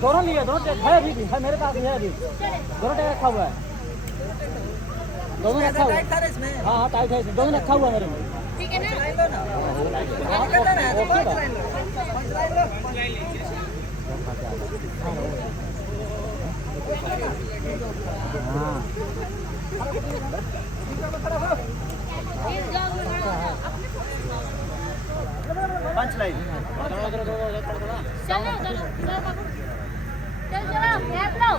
दोनों लिए, दोनों है अभी भी, है मेरे पास भी है अभी, दोनों टैग रखा हुआ है, दोनों रखा हुआ है। हाँ हाँ टाइट है, दोनों रखा हुआ है मेरे में। ठीक है ना? हाँ पंच लाइन चलो चलो चलो बाबू चल चलो गैप लो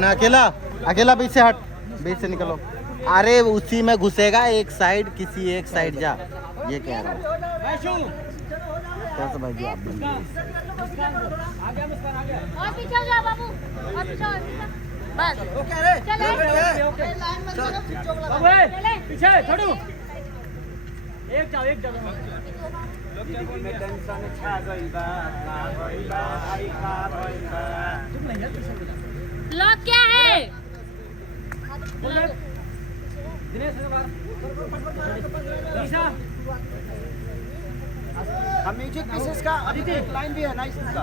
ना अकेला अकेला बीच से हट, बीच से निकलो। अरे उसी में घुसेगा एक साइड, किसी एक साइड जा, ये कह रहा हूँ। कैसे भाई जी आप भी और पीछे जाओ बाबू और पीछे बस ओके रे चले चले पीछे छोड़ू एक जाओ में टेंशन छा गइल बा का गइल बा आई का गइल बा लॉक क्या है दिनेश ईशा हम म्यूजिक पीसेस का अदिति लाइन भी है नाइस इसका,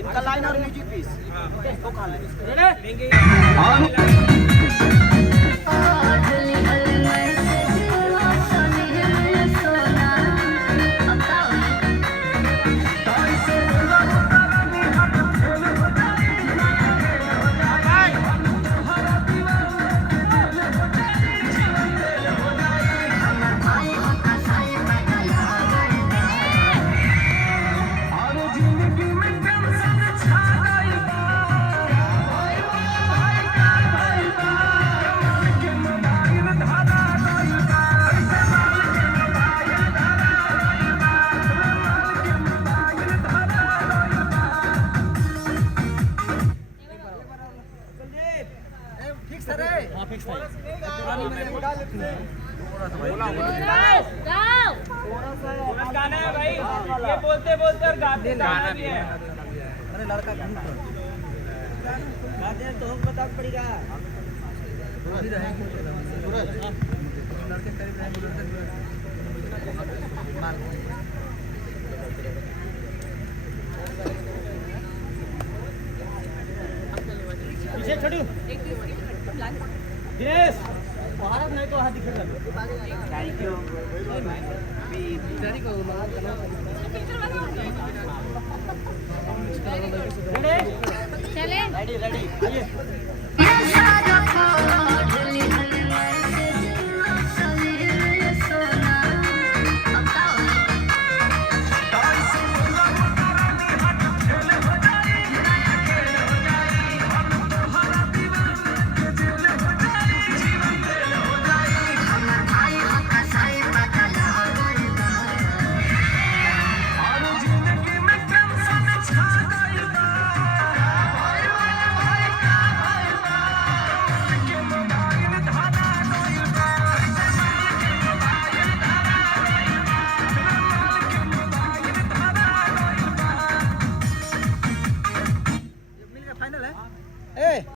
इनका लाइन और म्यूजिक पीस वो खा ले लेंगे। गाना है भाई, ये बोलते बोलते और गाते गाना भी है। अरे लड़का गाते हैं तो हम बता पड़ेगा लड़के करीब पीछे छोड़ू दिनेश भारत नहीं तो हाथ दिखेगा। थैंक यू चले रेडी रेडी